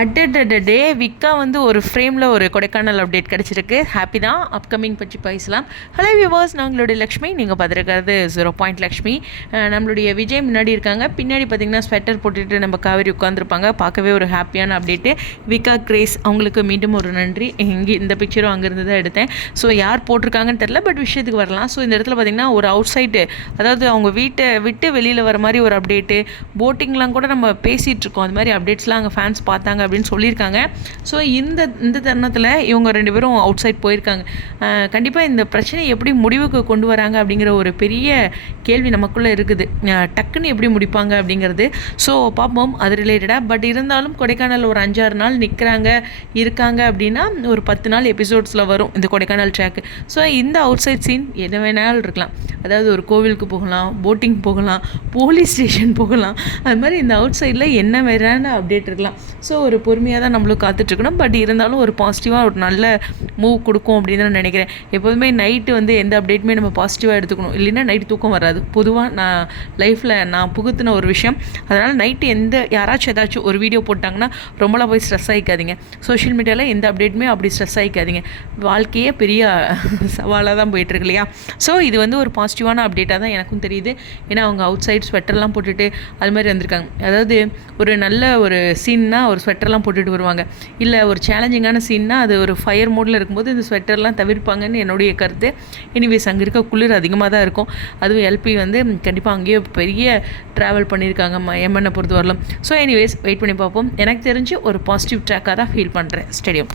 டே விக்கா வந்து ஒரு ஃப்ரேமில் ஒரு கொடைக்கானல் அப்டேட் கிடச்சிருக்கு. ஹாப்பி தான். அப்கமிங் பற்றி பேசலாம். ஹலோ வியூவர்ஸ் நாங்களுடைய லக்ஷ்மி. நீங்கள் பார்த்துருக்கிறது ஜீரோ பாயிண்ட் லக்ஷ்மி. நம்மளுடைய விஜய் முன்னாடி இருக்காங்க. பின்னாடி பார்த்தீங்கன்னா ஸ்வெட்டர் போட்டுட்டு நம்ம காவேரி உட்காந்துருப்பாங்க பார்க்கவே ஒரு ஹாப்பியான அப்டேட்டு விக்கா கிரேஸ் அவங்களுக்கு மீண்டும் ஒரு நன்றி. இங்கே இந்த பிக்சரும் அங்கேருந்து தான் எடுத்தேன். ஸோ யார் போட்டிருக்காங்கன்னு தெரில பட் விஷயத்துக்கு வரலாம். ஸோ இந்த இடத்துல பார்த்தீங்கன்னா ஒரு அவுட் சைடு அதாவது அவங்க வீட்டை விட்டு வெளியில் வர மாதிரி ஒரு அப்டேட்டு போட்டிங்லாம் கூட நம்ம பேசிகிட்டு இருக்கோம். மாதிரி அப்டேட்ஸ்லாம் அங்கே ஃபேன்ஸ் பார்த்தாங்க அப்படின்னு சொல்லியிருக்காங்க. ஸோ இந்த இந்த தருணத்தில் இவங்க ரெண்டு பேரும் அவுட் சைட் போயிருக்காங்க கண்டிப்பாக இந்த பிரச்சனையை எப்படி முடிவுக்கு கொண்டு வராங்க அப்படிங்கிற ஒரு பெரிய கேள்வி நமக்குள்ளே இருக்குது. டக்குன்னு எப்படி முடிப்பாங்க அப்படிங்கிறது. ஸோ பார்ப்போம் அது ரிலேட்டடாக பட் இருந்தாலும் கொடைக்கானல் ஒரு அஞ்சாறு நாள் நிற்கிறாங்க இருக்காங்க அப்படின்னா ஒரு பத்து நாள் எபிசோட்ஸில் வரும் இந்த கொடைக்கானல் ட்ராக்கு ஸோ இந்த அவுட் சைட் சீன் எது வேணாலும் இருக்கலாம். அதாவது ஒரு கோவிலுக்கு போகலாம் போட்டிங் போகலாம் போலீஸ் ஸ்டேஷன் போகலாம். அது மாதிரி இந்த அவுட் சைடில் என்ன வேறான அப்டேட் இருக்கலாம். ஸோ ஒரு பொறுமையாக தான் நம்மளும் காத்துட்ருக்கணும் பட் இருந்தாலும் ஒரு பாசிட்டிவாக ஒரு நல்ல மூவ் கொடுக்கும் அப்படின்னு நான் நினைக்கிறேன். எப்போதுமே நைட்டு வந்து எந்த அப்டேட்டுமே நம்ம பாசிட்டிவாக எடுத்துக்கணும். இல்லைன்னா நைட்டு தூக்கம் வராது. பொதுவாக நான் லைஃப்பில் நான் புகுத்தின ஒரு விஷயம். அதனால் நைட்டு எந்த யாராச்சும் ஏதாச்சும் ஒரு வீடியோ போட்டாங்கன்னா ரொம்பலாம் போய் ஸ்ட்ரெஸ் ஆகிக்காதீங்க சோஷியல் மீடியாவில் எந்த அப்டேட்டுமே அப்படி ஸ்ட்ரெஸ் ஆகிக்காதீங்க வாழ்க்கையே பெரிய சவாலாக தான் போயிட்டுருக்கு இல்லையா? ஸோ இது வந்து ஒரு பாசிட்டிவ் பாசிட்டிவான அப்டேட்டாக தான் எனக்கும் தெரியுது. ஏன்னா அவங்க அவுட் சைட் ஸ்வெட்டர்லாம் போட்டுட்டு அது மாதிரி வந்திருக்காங்க. அதாவது ஒரு நல்ல ஒரு சீன்னா ஒரு ஸ்வெட்டர்லாம் போட்டுட்டு வருவாங்க. இல்லை ஒரு சேலஞ்சிங்கான சீன்னா அது ஒரு ஃபயர் மோடில் இருக்கும்போது இந்த ஸ்வெட்டர்லாம் தவிர்ப்பாங்கன்னு என்னுடைய கருத்து. எனிவேஸ் அங்கே இருக்க குளிர் அதிகமாக தான் இருக்கும். அதுவும் எல்பி வந்து கண்டிப்பாக அங்கேயே பெரிய ட்ராவல் பண்ணியிருக்காங்க எம்என்னை பொறுத்த வரலாம் ஸோ எனிவேஸ் வெயிட் பண்ணி பார்ப்போம். எனக்கு தெரிஞ்சு ஒரு பாசிட்டிவ் ட்ராக்காக தான் ஃபீல் பண்ணுறேன் ஸ்டேடியம்